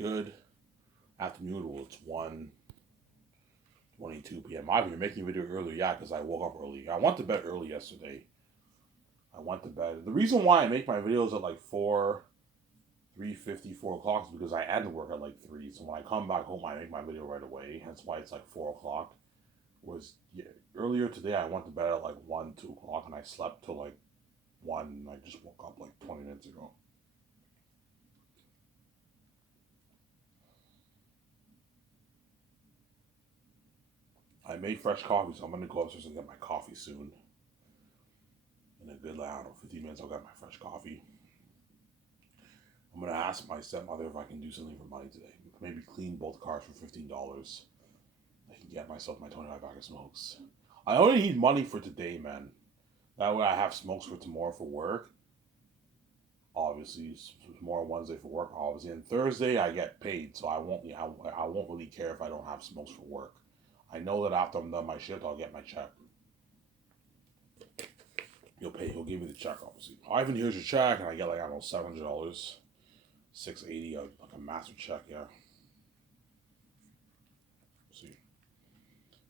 good afternoon. Well, it's 1:22 p.m. I've been making a video earlier, yeah, because I woke up early. I went to bed early yesterday. I went to bed. The reason why I make my videos at like 3:50, 4 o'clock is because I end work at like 3. So when I come back home, I make my video right away. That's why it's like 4 o'clock. Was yeah, earlier today I went to bed at like 1, 2 o'clock, and I slept till like 1. And I just woke up like 20 minutes ago. I made fresh coffee, so I'm gonna go upstairs and get my coffee soon. In a good, like, I don't know, 15 minutes, I'll get my fresh coffee. I'm gonna ask my stepmother if I can do something for money today. Maybe clean both cars for $15. I can get myself my 25 pack of smokes. I only need money for today, man. That way I have smokes for tomorrow for work. Obviously, tomorrow Wednesday for work. Obviously, and Thursday I get paid, so I won't really care if I don't have smokes for work. I know that after I'm done my shift, I'll get my check. He'll pay. He'll give me the check. Obviously, Ivan, here's your check, and I get like, I don't know, $700, $680, like a massive check. Yeah. See,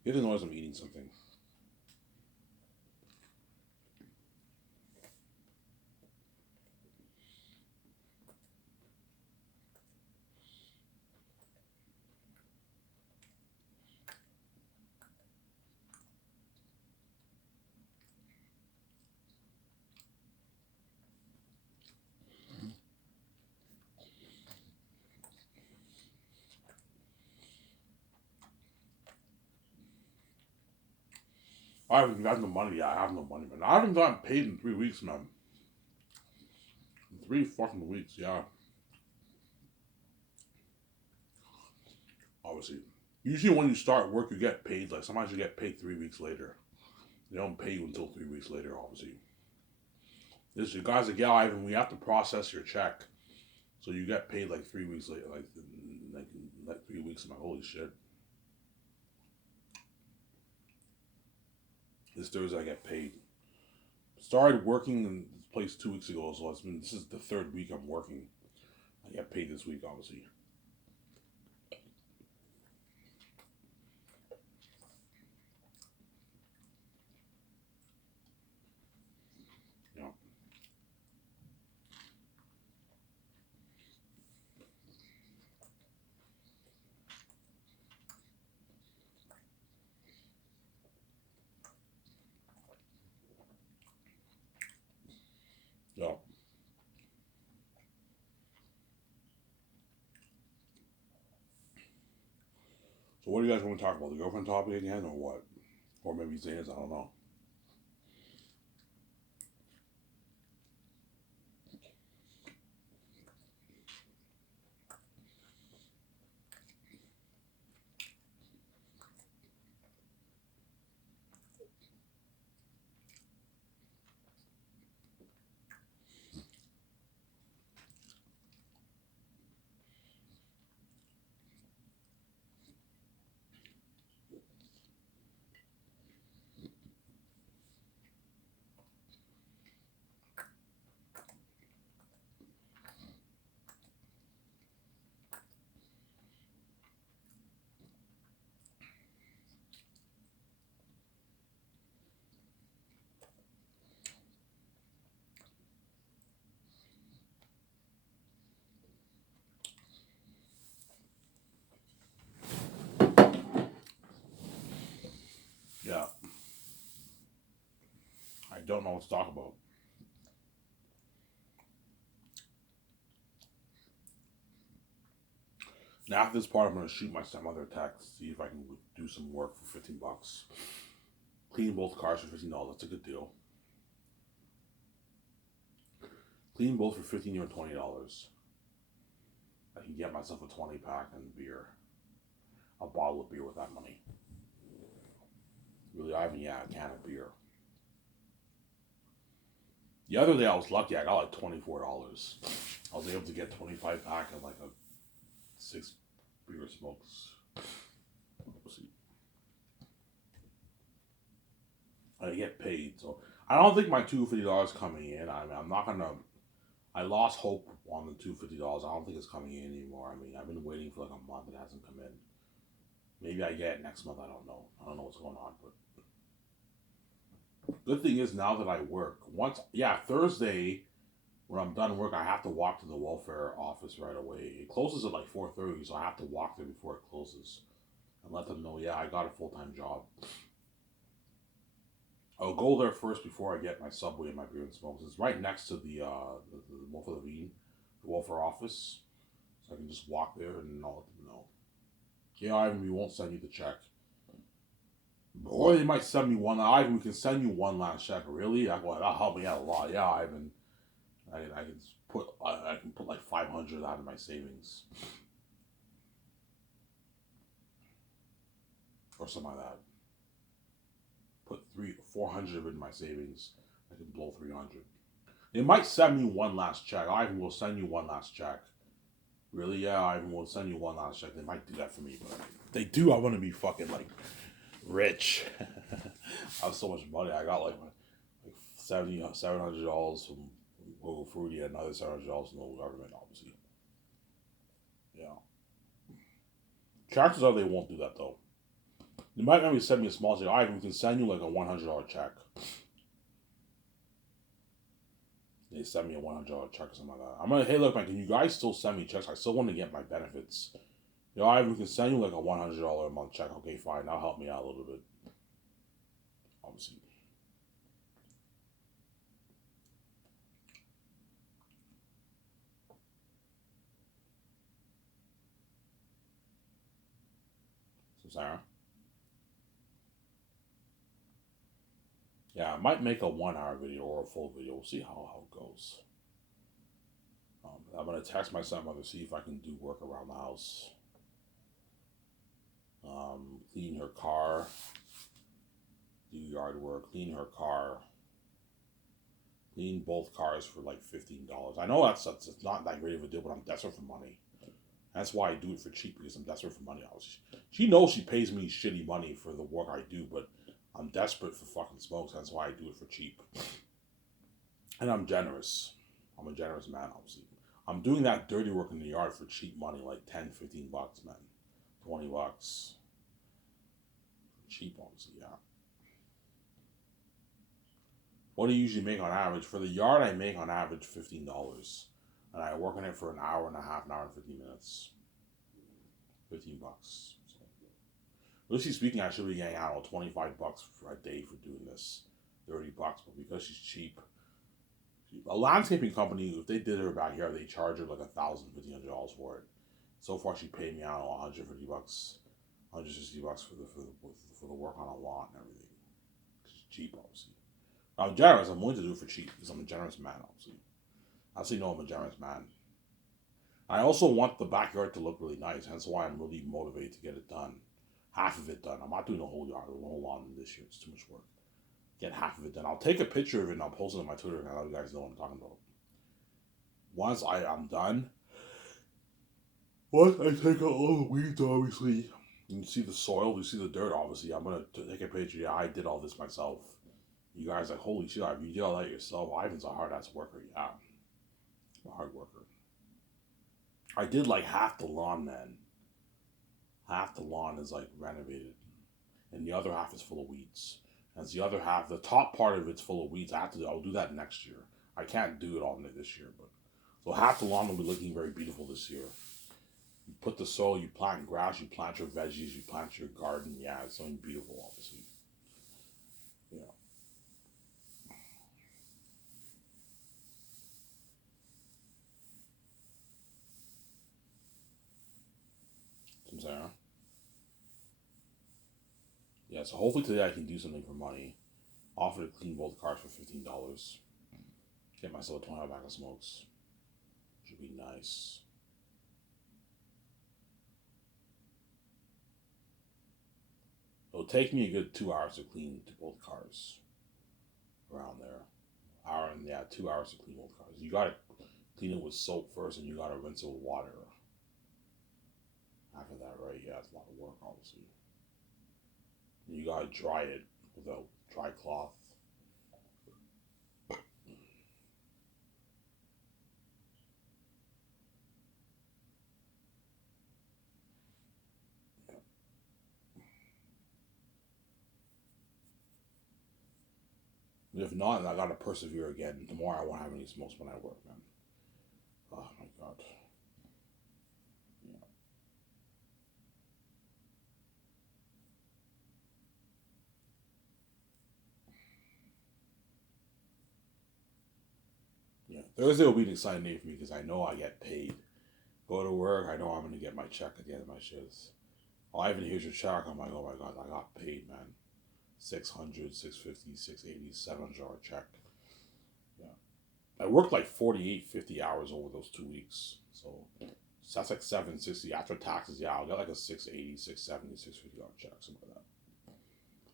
you didn't notice I'm eating something. I haven't got no money. Yeah, I have no money, man. I haven't gotten paid in 3 weeks, man. 3 fucking weeks. Yeah. Obviously, usually when you start work, you get paid. Like sometimes you get paid 3 weeks later. They don't pay you until 3 weeks later. Obviously, this you guys like, yeah, Ivan, we have to process your check, so you get paid like 3 weeks later, like, like 3 weeks. I'm like, holy shit. This Thursday I get paid. Started working in this place 2 weeks ago, so this is the third week I'm working. I get paid this week, obviously. Yeah, yeah. So what do you guys want to talk about? The girlfriend topic again, or what? Or maybe Zans? I don't know. Yeah, I don't know what to talk about. Now after this part, I'm gonna shoot my stepmother a text, see if I can do some work for $15. Clean both cars for $15. That's a good deal. Clean both for 15 or $20. I can get myself a 20 pack and beer, a bottle of beer with that money. Really, Ivan, yeah, a can of beer. The other day I was lucky. I got like $24. I was able to get 25 pack and like a 6 beer smokes. Let's see. I get paid, so I don't think my $250 coming in. I'm not gonna. I lost hope on the $250. I don't think it's coming in anymore. I mean, I've been waiting for like a month. It hasn't come in. Maybe I get it next month. I don't know. I don't know what's going on. But good thing is now that I work Thursday when I'm done work, I have to walk to the welfare office right away. It closes at like 4:30, so I have to walk there before it closes and let them know, yeah, I got a full-time job. I'll go there first before I get my Subway and my beer and smokes. It's right next to the Wolf of the Bean, the welfare office, so I can just walk there and I'll let them know. Yeah, Ivan, we won't send you the check. Or they might send me one. Ivan, we can send you one last check. Really? I go, that'll help me out a lot. Yeah, Ivan. I can put like 500 out of my savings or something like that. Put 400 of it in my savings. I can blow 300. They might send me one last check. Ivan will send you one last check. Really? Yeah, Ivan will send you one last check. They might do that for me, but if they do, I want to be fucking like rich. I have so much money. I got like $700 from Google Fruity and another $700 from the government, obviously. Yeah. Chances are they won't do that though. They might maybe send me a small check. Ivan, we can send you like a $100 check. They send me a $100 check or something like that. I'm gonna, hey, look, man, can you guys still send me checks? I still want to get my benefits. You know, Ivan, we can send you like a $100 a month check. Okay, fine. That'll help me out a little bit. Obviously. So, Sarah? Yeah, I might make a 1 hour video or a full video. We'll see how it goes. I'm gonna text my stepmother, see if I can do work around the house. Clean her car, do yard work, clean her car, clean both cars for like $15. I know that's not that great of a deal, but I'm desperate for money. That's why I do it for cheap, because I'm desperate for money. She knows she pays me shitty money for the work I do, but I'm desperate for fucking smokes. That's why I do it for cheap. And I'm generous. I'm a generous man, obviously. I'm doing that dirty work in the yard for cheap money, like 10, $15, man. $20. Cheap, obviously, yeah. What do you usually make on average? For the yard, I make on average $15. And I work on it for an hour and a half, an hour and 50 minutes. $15. So, loosely speaking, I should be getting, I don't know, $25 for a day for doing this. $30, but because she's cheap, a landscaping company, if they did her backyard, they charge her like $1,000, $1,500 for it. So far, she paid me, I don't know, $150, $160 for the work on a lawn and everything. It's cheap, obviously. I'm generous. I'm willing to do it for cheap because I'm a generous man, obviously. Obviously, know I'm a generous man. I also want the backyard to look really nice, hence why I'm really motivated to get it done. Half of it done. I'm not doing the whole yard, the whole lawn this year. It's too much work. Get half of it done. I'll take a picture of it and I'll post it on my Twitter and I'll let you guys know what I'm talking about. Once I'm done, once I take out all the weeds, obviously, you see the soil, you see the dirt, obviously, I'm going to take a picture. Yeah, I did all this myself. You guys are like, holy shit, you did all that yourself. Ivan's a hard-ass worker, yeah. I'm a hard worker. I did like half the lawn, man. Half the lawn is like renovated. And the other half is full of weeds. As the other half, the top part of it's full of weeds. I'll do that next year. I can't do it all this year, but so half the lawn will be looking very beautiful this year. You put the soil, you plant grass, you plant your veggies, you plant your garden. Yeah, it's something beautiful, obviously. Yeah. I'm saying, huh? Yeah, so hopefully today I can do something for money. Offer to clean both cars for $15. Get myself a 20 pack of smokes. Should be nice. It'll take me a good 2 hours to clean both cars. Around there. 2 hours to clean both cars. You gotta clean it with soap first and you gotta rinse it with water. After that, right? Yeah, it's a lot of work, obviously. And you gotta dry it with a dry cloth. If not, I gotta persevere again. Tomorrow I won't have any smokes when I work, man. Oh my god. Yeah. Yeah. Thursday will be an exciting day for me because I know I get paid. Go to work, I know I'm gonna get my check at the end of my shifts. Oh, Ivan, here's your check. I'm like, oh my god, I got paid, man. 600, 650, 680, $700 check. Yeah. I worked like 48, 50 hours over those 2 weeks. So that's like 760 after taxes. Yeah, I'll get like a 680, 670, $650 check, something like that.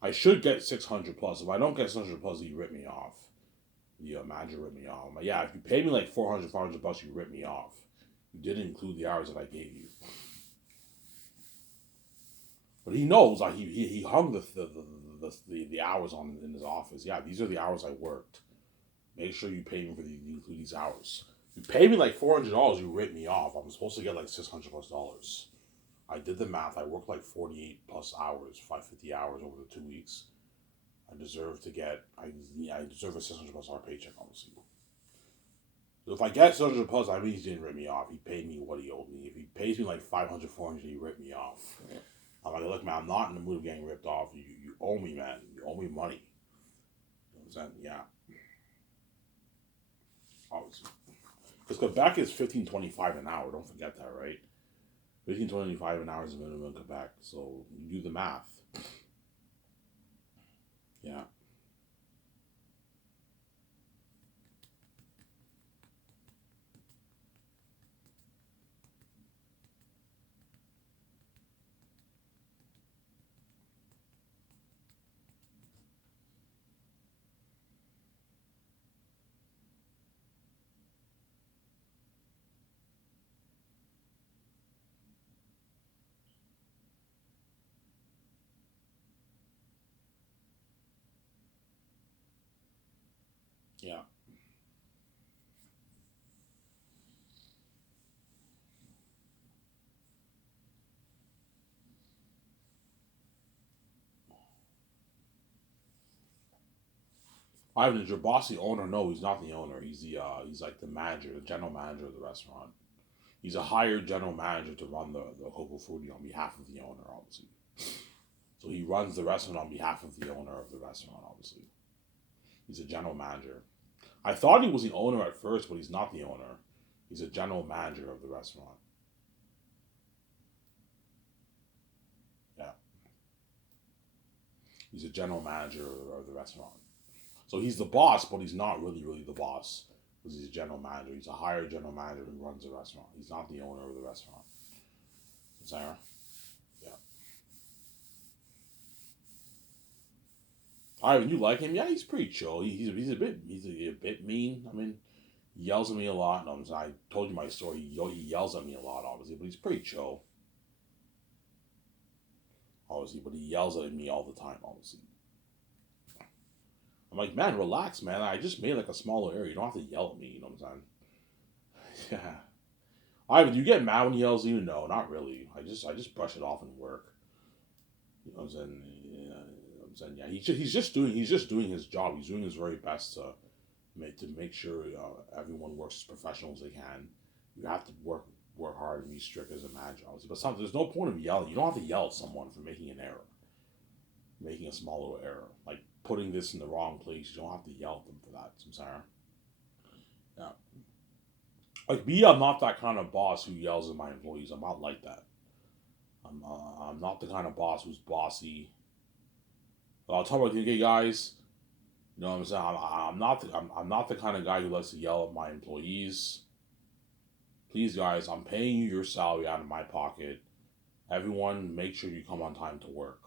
I should get 600 plus. If I don't get 600 plus, you rip me off. The manager ripped me off. I'm like, yeah, if you pay me like 400, 500 bucks, you rip me off. You didn't include the hours that I gave you. But he knows, like he hung the hours on in his office. Yeah, these are the hours I worked. Make sure you pay me for include these hours. You pay me like $400, you rip me off. I'm supposed to get like $600 plus. I did the math. I worked like 48 plus hours, 550 hours over the 2 weeks. I deserve to get. I deserve a $600 plus paycheck, obviously. So if I get 600 plus, I mean he didn't rip me off. He paid me what he owed me. If he pays me like 500, 400, he ripped me off. I'm like, look, man, I'm not in the mood of getting ripped off. You owe me, man. You owe me money. You know what I'm saying? Yeah. Obviously. Because Quebec is 15.25 an hour. Don't forget that, right? 15.25 an hour is the minimum in Quebec. So you do the math. Yeah. Yeah. Ivan, is your boss the owner? No, he's not the owner. He's like the manager, the general manager of the restaurant. He's a hired general manager to run the Coco Foodie on behalf of the owner, obviously. So he runs the restaurant on behalf of the owner of the restaurant, obviously. He's a general manager. I thought he was the owner at first, but he's not the owner. He's a general manager of the restaurant. Yeah. He's a general manager of the restaurant. So he's the boss, but he's not really the boss because he's a general manager. He's a hired general manager who runs the restaurant. He's not the owner of the restaurant. Sarah? Yeah. Ivan, you like him? Yeah, he's pretty chill. He's a bit mean. I mean, he yells at me a lot. No, I told you my story. He yells at me a lot, obviously, but he's pretty chill. Obviously, but he yells at me all the time, obviously. I'm like, man, relax, man. I just made like a smaller area. You don't have to yell at me. You know what I'm saying? Yeah. Ivan, do you get mad when he yells at you? No, not really. I just brush it off and work. You know what I'm saying? Yeah, you know what I'm saying? Yeah, he's just doing his job. He's doing his very best to make sure everyone works as professional as they can. You have to work hard and be strict as a manager, obviously. But there's no point of yelling. You don't have to yell at someone for making an error, making a small little error, like putting this in the wrong place. You don't have to yell at them for that. I'm sorry. Yeah. Like me, I'm not that kind of boss who yells at my employees. I'm not like that. I'm not the kind of boss who's bossy. I'll talk about okay, guys. You know what I'm saying? I'm not the kind of guy who likes to yell at my employees. Please, guys, I'm paying you your salary out of my pocket. Everyone, make sure you come on time to work.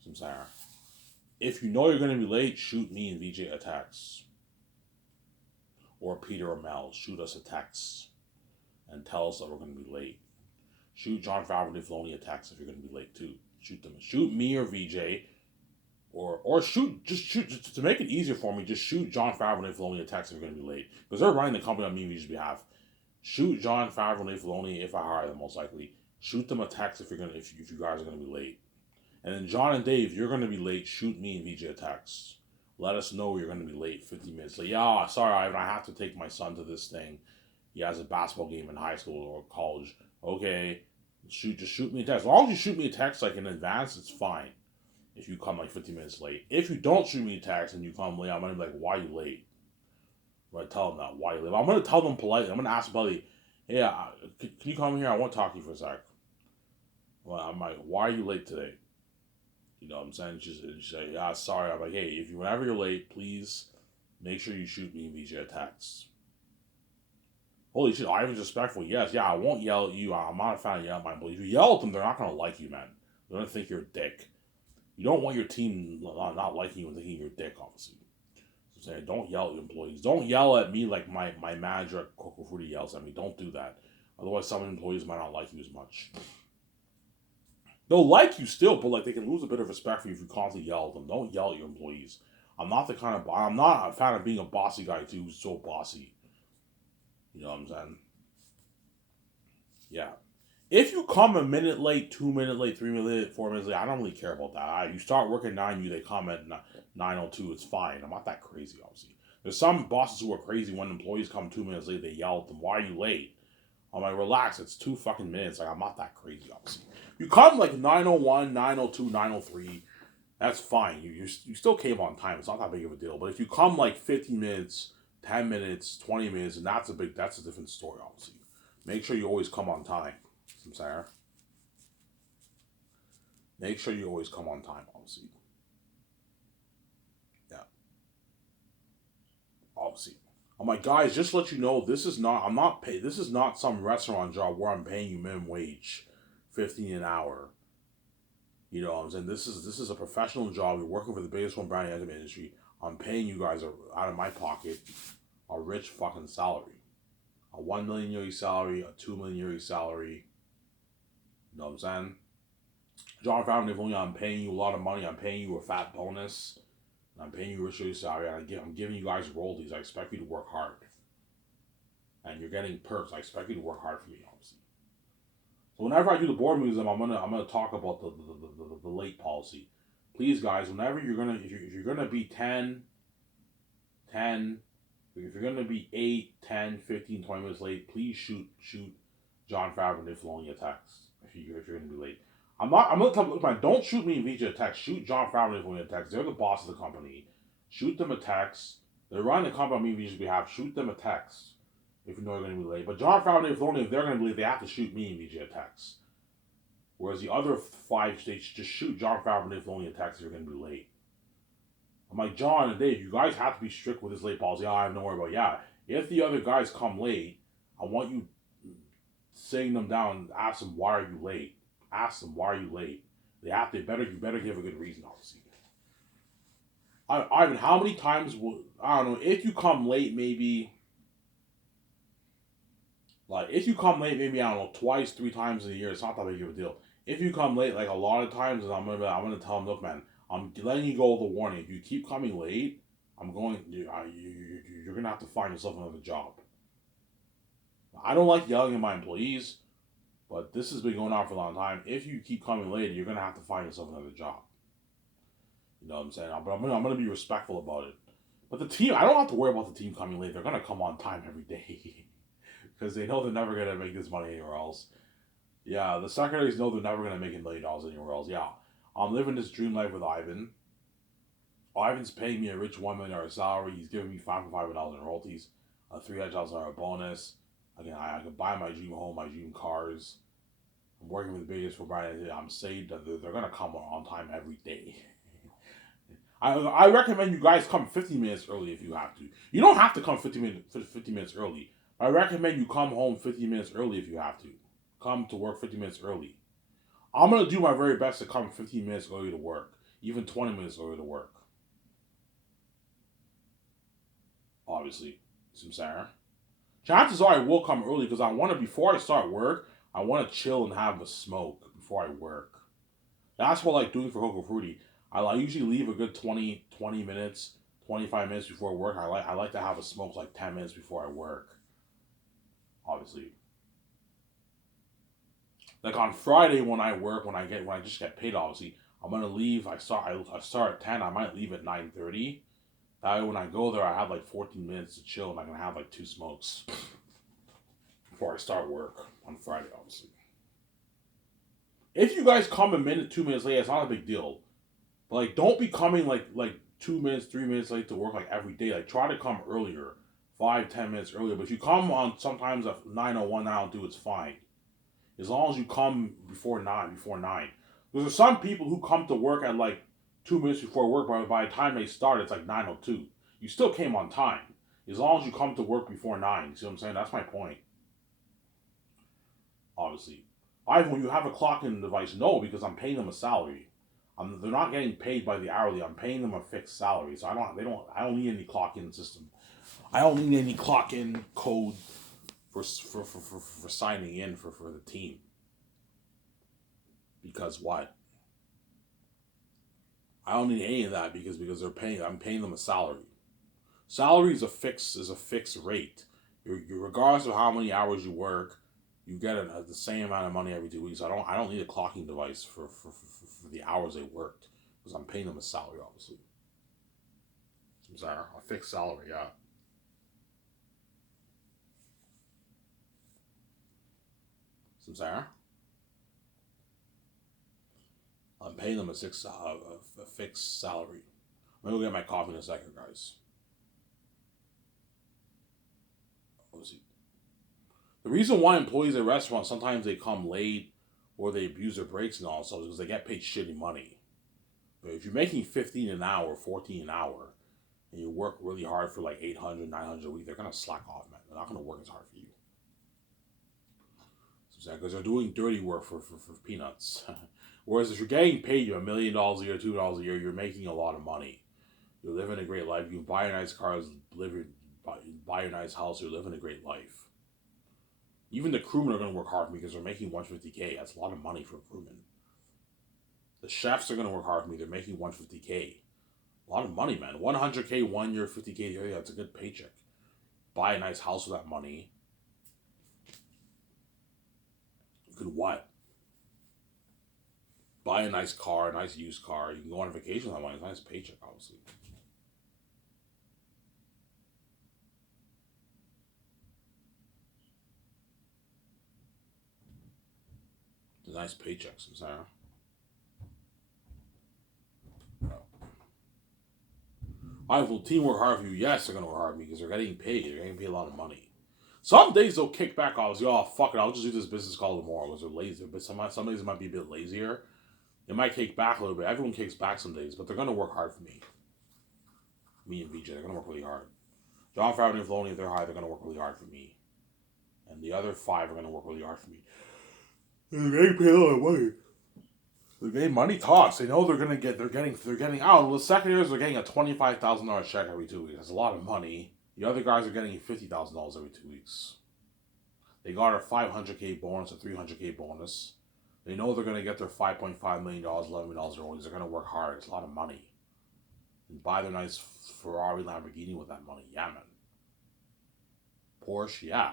So I'm saying, if you know you're going to be late, shoot me and VJ a text. Or Peter or Mel, shoot us a text and tell us that we're going to be late. Shoot John Favreau and Filoni a text if you're going to be late too. Shoot them. Shoot me or VJ, or just to make it easier for me. Just shoot John Favreau and Filoni a text if you're going to be late because they're running the company on me and VJ's behalf. Shoot John Favreau and Filoni if I hire them most likely. Shoot them a text if you guys are going to be late, And then John and Dave, you're gonna be late. Shoot me and VJ a text. Let us know you're gonna be late, 50 minutes late. Yeah, sorry, Ivan, I have to take my son to this thing. He has a basketball game in high school or college. Okay, just shoot me a text. As long as you shoot me a text like in advance, it's fine. If you come like 50 minutes late. If you don't shoot me a text and you come late, I'm gonna be like, why are you late? I'm gonna tell them that, why are you late? I'm gonna tell them politely. I'm gonna ask Buddy, hey, can you come here? I want to talk to you for a sec. Well, I'm like, why are you late today? You know what I'm saying? Just say, yeah, sorry. I'm like, hey, whenever you're late, please make sure you shoot me and VJ a text. Holy shit, Ivan's respectful. Yes, yeah, I won't yell at you. I'm not a fan of yelling at my employees. If you yell at them, they're not gonna like you, man. They're gonna think you're a dick. You don't want your team not liking you and thinking you're a dick, obviously. So I'm saying, don't yell at your employees. Don't yell at me like my manager at Coco Fruity yells at me. Don't do that. Otherwise, some employees might not like you as much. They'll like you still, but like they can lose a bit of respect for you if you constantly yell at them. Don't yell at your employees. I'm not a fan of being a bossy guy too, who's so bossy. You know what I'm saying? Yeah. If you come a minute late, 2 minutes late, 3 minutes late, 4 minutes late, I don't really care about that. You start work at 9, they come at 9:02, it's fine. I'm not that crazy, obviously. There's some bosses who are crazy when employees come 2 minutes late, they yell at them, why are you late? I'm like, relax, it's 2 fucking minutes. Like, I'm not that crazy, obviously. You come like 9:01, 9:02, 9:03, that's fine. You still came on time. It's not that big of a deal. But if you come like 15 minutes, 10 minutes, 20 minutes, and that's a different story, obviously. Make sure you always come on time. I'm sorry. Make sure you always come on time, obviously. Yeah. Obviously. I'm like, guys, just to let you know, I'm not paid. This is not some restaurant job where I'm paying you minimum wage, 15 an hour. You know what I'm saying? This is a professional job. You're working for the biggest one brand in the industry. I'm paying you guys out of my pocket a rich fucking salary. A 1 million yearly salary, a 2 million yearly salary. You know what I'm saying? John Favreau, I'm paying you a lot of money. I'm paying you a fat bonus. I'm paying you a rich yearly salary. I'm giving you guys royalties. I expect you to work hard. And you're getting perks. I expect you to work hard for me, obviously. So whenever I do the board meetings, I'm gonna talk about the late policy. Please, guys, whenever if you're gonna be 10, if you're gonna be 8, 10, 15, 20 minutes late, please shoot John Favreau and Nick Filoni a text if you're gonna be late. I'm gonna tell you, don't shoot me and VJ a text. Shoot John Favreau and Nick Filoni a text. They're the boss of the company. Shoot them a text. They're running the company on me and VJ's behalf. Shoot them a text if you know they're gonna be late. But John Favreau and Nick Filoni, if they're gonna be late, they have to shoot me and VJ a text. Whereas the other 5 states just shoot John Favreau and Nick Filoni a text if you're gonna be late. I'm like, John and Dave, you guys have to be strict with this late policy. I have no worry about. Yeah, if the other guys come late, I want you sitting them down, ask them why are you late. Ask them why are you late. You better give a good reason, obviously. Ivan, how many times I don't know, if you come late, maybe I don't know, twice, 3 times in a year, it's not that big of a deal. If you come late, like a lot of times, I'm gonna tell them, look, man, I'm letting you go with a warning. If you keep coming late, you're gonna have to find yourself another job. I don't like yelling at my employees, but this has been going on for a long time. If you keep coming late, you're gonna have to find yourself another job. You know what I'm saying? But I'm gonna be respectful about it. But the team, I don't have to worry about the team coming late. They're gonna come on time every day because they know they're never gonna make this money anywhere else. Yeah, the secretaries know they're never gonna make $1 million anywhere else. Yeah, I'm living this dream life with Ivan. Ivan's paying me a rich $1 million salary. He's giving me $500 in royalties, a $300,000 bonus. Again, I can buy my dream home, my dream cars. I'm working with the biggest for Brian. I'm saved that they're gonna come on time every day. I recommend you guys come 15 minutes early if you have to. You don't have to come 50 minutes early. I recommend you come home 15 minutes early if you have to. Come to work 50 minutes early. I'm gonna do my very best to come 15 minutes early to work, even 20 minutes early to work. Obviously, some Sarah. Chances are I will come early because before I start work, I want to chill and have a smoke before I work. That's what I like doing for Coco Fruity. I usually leave a good 20 minutes, 25 minutes before work. I like to have a smoke like 10 minutes before I work. Obviously. Like on Friday when I work, when I just get paid, obviously, I'm gonna leave. I start at 10. I might leave at 9:30. That way, when I go there, I have like 14 minutes to chill, and I'm gonna have like 2 smokes before I start work on Friday. Obviously, if you guys come a minute, 2 minutes late, it's not a big deal. But like, don't be coming like 2 minutes, 3 minutes late to work like every day. Like, try to come earlier, 5, 10 minutes earlier. But if you come on sometimes at 9:01, 9:02, it's fine. As long as you come before 9. Because there's some people who come to work at like 2 minutes before work, but by the time they start, it's like 9:02. You still came on time. As long as you come to work before 9. You see what I'm saying? That's my point. Obviously. When you have a clock-in device, no, because I'm paying them a salary. They're not getting paid by the hourly. I'm paying them a fixed salary. So I don't need any clock-in system. I don't need any clock-in code for signing in for the team. Because what? I don't need any of that because I'm paying them a salary. Salary is a fixed rate. Regardless of how many hours you work, you get the same amount of money every 2 weeks. I don't need a clocking device for the hours they worked because I'm paying them a salary, obviously. I'm sorry, a fixed salary, yeah. I'm sorry. I'm paying them a fixed salary. I'm gonna go get my coffee in a second, guys. The reason why employees at restaurants sometimes they come late or they abuse their breaks and all stuff is because they get paid shitty money. But if you're making 15 an hour, 14 an hour, and you work really hard for like 800, 900 a week, they're gonna slack off, man. They're not gonna work as hard for you. Because they're doing dirty work for peanuts. Whereas if you're getting paid $1 million a year, $2 a year, you're making a lot of money. You're living a great life. You can buy a nice car, buy a nice house. You're living a great life. Even the crewmen are going to work hard for me because they're making $150K. That's a lot of money for a crewman. The chefs are going to work hard for me. They're making $150K. A lot of money, man. $100K 1 year, $50K the other year. That's a good paycheck. Buy a nice house with that money. You could what? Buy a nice car, a nice used car. You can go on vacation with that money. It's a nice paycheck, obviously. It's a nice paycheck, Sarah. Will team work hard for you? Yes, they're going to work hard for me because they're getting paid. They're getting paid a lot of money. Some days they'll kick back. Obviously, oh, fuck it. I'll just do this business call tomorrow because they're lazy. But some days it might be a bit lazier. They might kick back a little bit. Everyone kicks back some days, but they're going to work hard for me. Me and VJ, they're going to work really hard. John Farrell and Filoni, if they're high, they're going to work really hard for me. And the other 5 are going to work really hard for me. They're getting paid a lot of money. They're getting money talks. They know they're getting out. The second years, they're getting a $25,000 check every 2 weeks. That's a lot of money. The other guys are getting $50,000 every 2 weeks. They got a $500K bonus, a $300K bonus. They know they're going to get their $5.5 million, $11 million royalties. They're going to work hard. It's a lot of money. And buy their nice Ferrari, Lamborghini with that money. Yeah, man. Porsche, yeah.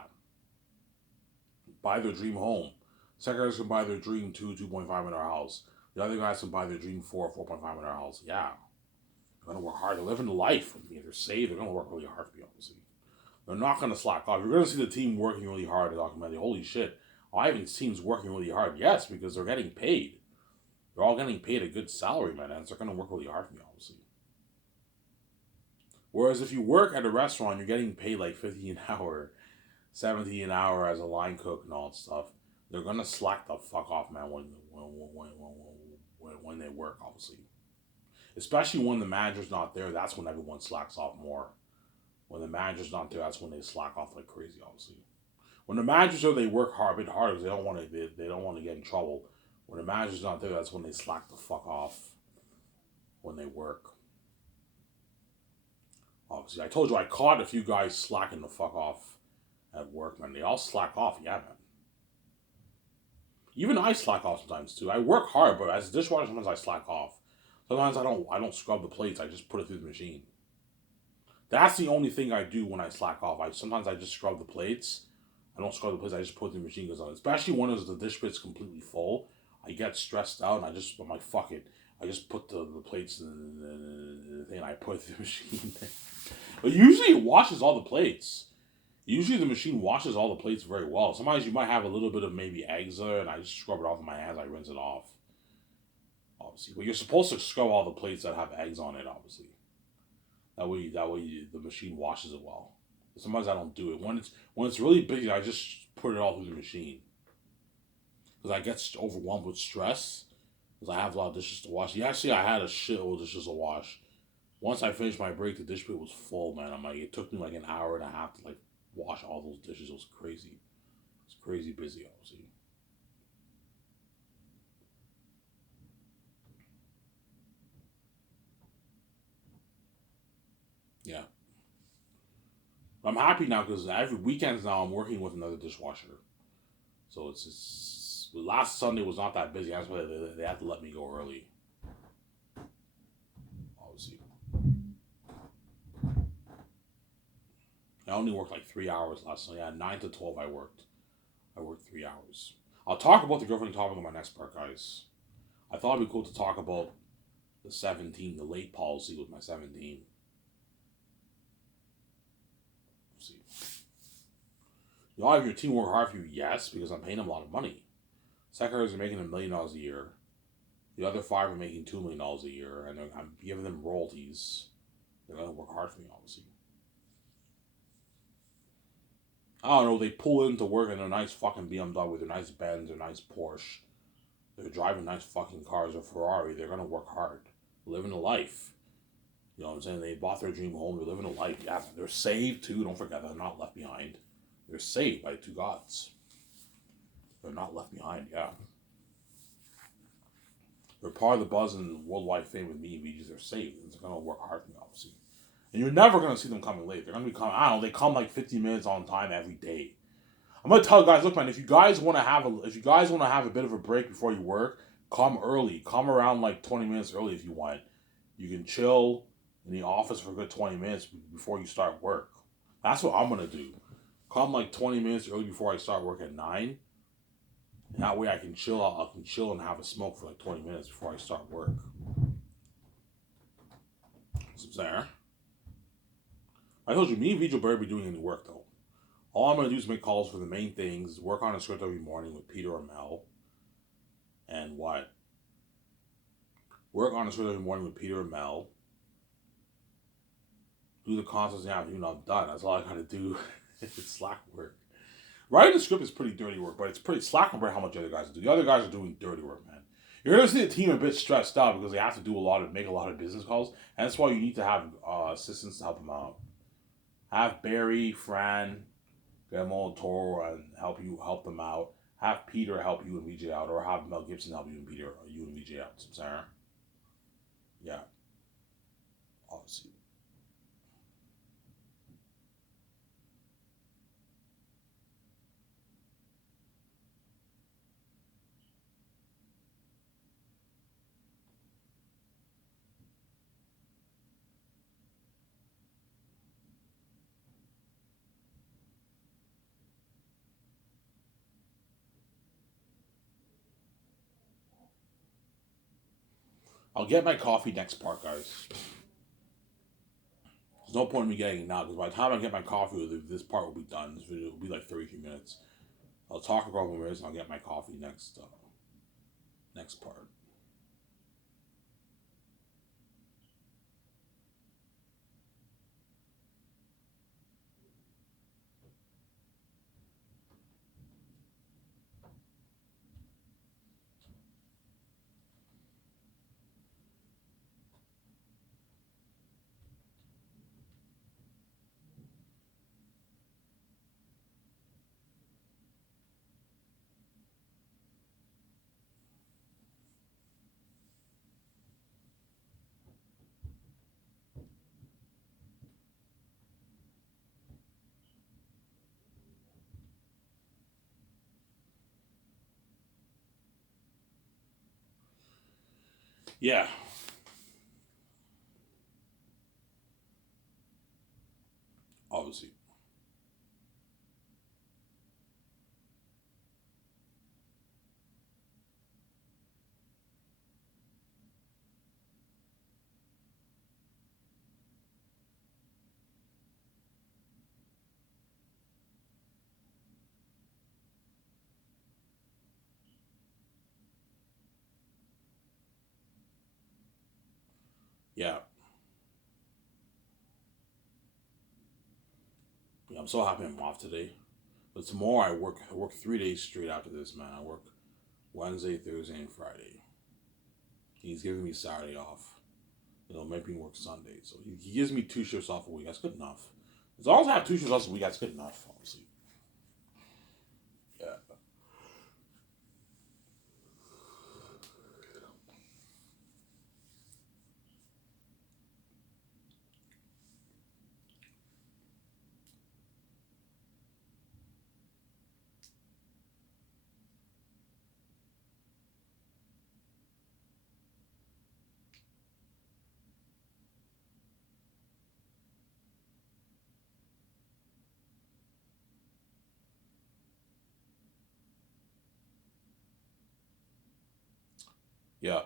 Buy their dream home. Second guys can buy their dream 2.5 million house. The other guys can buy their dream 4.5 million house. Yeah. They're going to work hard. They're living the life. They're saved. They're going to work really hard for me, obviously. They're not going to slack off. You're going to see the team working really hard. Talking about holy shit. Ivan's team's working really hard. Yes, because they're getting paid. They're all getting paid a good salary, man. And they're going to work really hard for me, obviously. Whereas if you work at a restaurant, you're getting paid like $50 an hour, $70 an hour as a line cook and all that stuff. They're going to slack the fuck off, man, when they work, obviously. Especially when the manager's not there, that's when everyone slacks off more. When the manager's not there, that's when they slack off like crazy, obviously. When the manager's there, they work hard, a bit harder because they don't want to get in trouble. When the manager's not there, that's when they slack the fuck off when they work. Obviously, I told you I caught a few guys slacking the fuck off at work, man. They all slack off, yeah, man. Even I slack off sometimes too. I work hard, but as a dishwasher, sometimes I slack off. Sometimes I don't scrub the plates. I just put it through the machine. That's the only thing I do when I slack off. Sometimes I just scrub the plates. I don't scrub the plates. I just put it through the machine. Especially when the dish pit's completely full, I get stressed out and I'm like, fuck it. I just put the plates in the thing. And I put the machine. But usually it washes all the plates. Usually the machine washes all the plates very well. Sometimes you might have a little bit of maybe eggs there, and I just scrub it off with my hands. I rinse it off. Obviously, but you're supposed to scrub all the plates that have eggs on it. Obviously, that way the machine washes it well. Sometimes I don't do it when it's really busy. I just put it all through the machine because I get overwhelmed with stress because I have a lot of dishes to wash. Yeah, actually, I had a shitload of dishes to wash. Once I finished my break, the dish pit was full, man. I'm like, it took me like an hour and a half to like wash all those dishes. It was crazy. It's crazy busy, obviously. Yeah, I'm happy now because every weekends now I'm working with another dishwasher. So it's last Sunday was not that busy. That's why they had to let me go early. Obviously, I only worked like 3 hours last Sunday. Yeah, 9 to 12 I worked. I worked 3 hours. I'll talk about the girlfriend topic in my next part, guys. I thought it'd be cool to talk about the 17, the late policy with my 17. See, you all have your team work hard for you, yes, because I'm paying them a lot of money. Secretaries are making $1 million a year. The other five are making $2 million a year, and I'm giving them royalties. They're gonna work hard for me, obviously. I don't know. They pull into work in a nice fucking BMW, their nice Benz, their nice Porsche. They're driving nice fucking cars or Ferrari. They're gonna work hard, living a life. You know what I'm saying? They bought their dream home. They're living a life. Yeah, they're saved too. Don't forget, they're not left behind. They're saved by two gods. They're not left behind. Yeah, they're part of the buzz and worldwide fame with me and VGs. They're saved. They're gonna work hard for me, obviously. And you're never gonna see them coming late. They're gonna be coming. I don't know. They come like 15 minutes on time every day. I'm gonna tell guys, look, man, if you guys want to have a bit of a break before you work, come early. Come around like 20 minutes early if you want. You can chill in the office for a good 20 minutes before you start work. That's what I'm gonna do. Come like 20 minutes early before I start work at 9. And that way I can chill out. I can chill and have a smoke for like 20 minutes before I start work. So there. I told you, me and Vijay will barely be doing any work though. All I'm gonna do is make calls for the main things, work on a script every morning with Peter or Mel, and what? Work on a script every morning with Peter or Mel. Do the concepts in the afternoon. I'm done. That's all I gotta do. It's slack work. Writing the script is pretty dirty work, but it's pretty slack compared to how much the other guys do. The other guys are doing dirty work, man. You're gonna see the team a bit stressed out because they have to do make a lot of business calls, and that's why you need to have assistants to help them out. Have Barry, Fran, Guillermo Toro, and help them out. Have Peter help you and VJ out, or have Mel Gibson help you and Peter, or you and VJ out. Sarah, yeah, obviously, I'll get my coffee next part, guys. There's no point in me getting it now because by the time I get my coffee, this part will be done. This video will be like 33 minutes. I'll talk for a couple minutes and I'll get my coffee next part. Yeah, obviously. Yeah. Yeah, I'm so happy I'm off today. But tomorrow I work 3 days straight after this, man. I work Wednesday, Thursday, and Friday. He's giving me Saturday off. Making me work Sunday. So he gives me 2 shifts off a week. That's good enough. As long as I have 2 shifts off a week, that's good enough, obviously. Yeah. Yeah.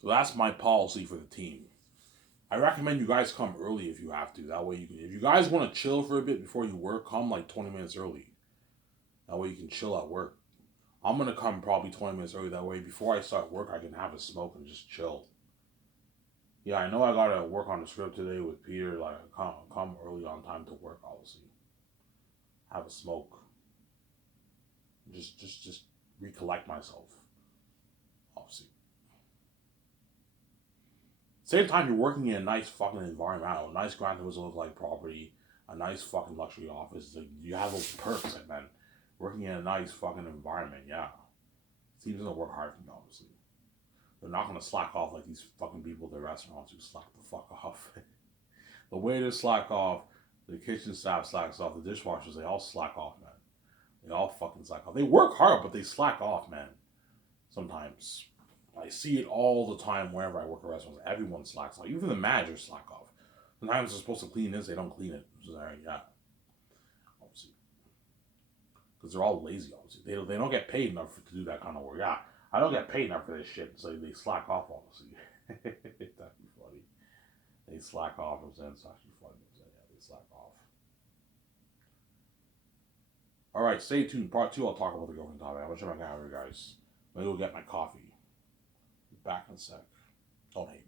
So that's my policy for the team. I recommend you guys come early if you have to. That way you can, if you guys want to chill for a bit before you work, come like 20 minutes early. That way you can chill at work. I'm gonna come probably 20 minutes early. That way before I start work, I can have a smoke and just chill. Yeah, I know I gotta work on the script today with Peter. Like, come early on time to work. Obviously, have a smoke. Just recollect myself. Obviously, same time you're working in a nice fucking environment, a nice Grand Theft look like property, a nice fucking luxury office. Like, you have those perks, like, man. Working in a nice fucking environment, yeah. Teams gonna work hard for me, obviously. They're not gonna slack off like these fucking people at the restaurants who slack the fuck off. The waiters slack off, the kitchen staff slacks off, the dishwashers, they all slack off, man. They all fucking slack off. They work hard, but they slack off, man. Sometimes. I see it all the time wherever I work at restaurants. Everyone slacks off. Even the managers slack off. Sometimes they're supposed to clean this, they don't clean it. So, yeah, obviously. Because they're all lazy, obviously. They don't get paid enough to do that kind of work. Yeah, I don't get paid enough for this shit, so they slack off, obviously. It's actually funny. They slack off, and it's actually funny. Yeah, they slack off. All right, stay tuned. Part 2, I'll talk about the girlfriend topic. I'm going to check my calendar, guys. I'm going to go get my coffee. Be back in a sec. Don't hate me.